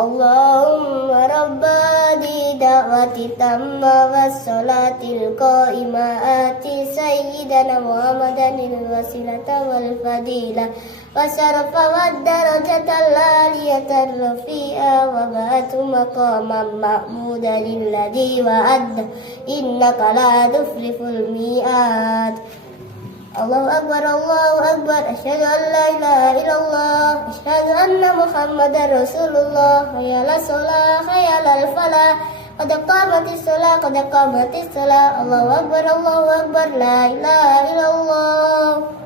Allahumma rabba di da'wati tamma wassalatil qa'imati sayyidana Muhammadanil wasilata wal fadilah wa syarafa wad darajatal aliyatan rafi'a wa ba'atu maqaman ma'mudan lilladhi wa'adda innaka la tuflihul mi'ad. Allahu Akbar, asyhadu an la ilaha illallah, asyhadu anna Muhammadar Rasulullah, hayya ala shalah, hayya alal falah, qad qamatis shalah, Allahu Akbar, la ilaha illallah.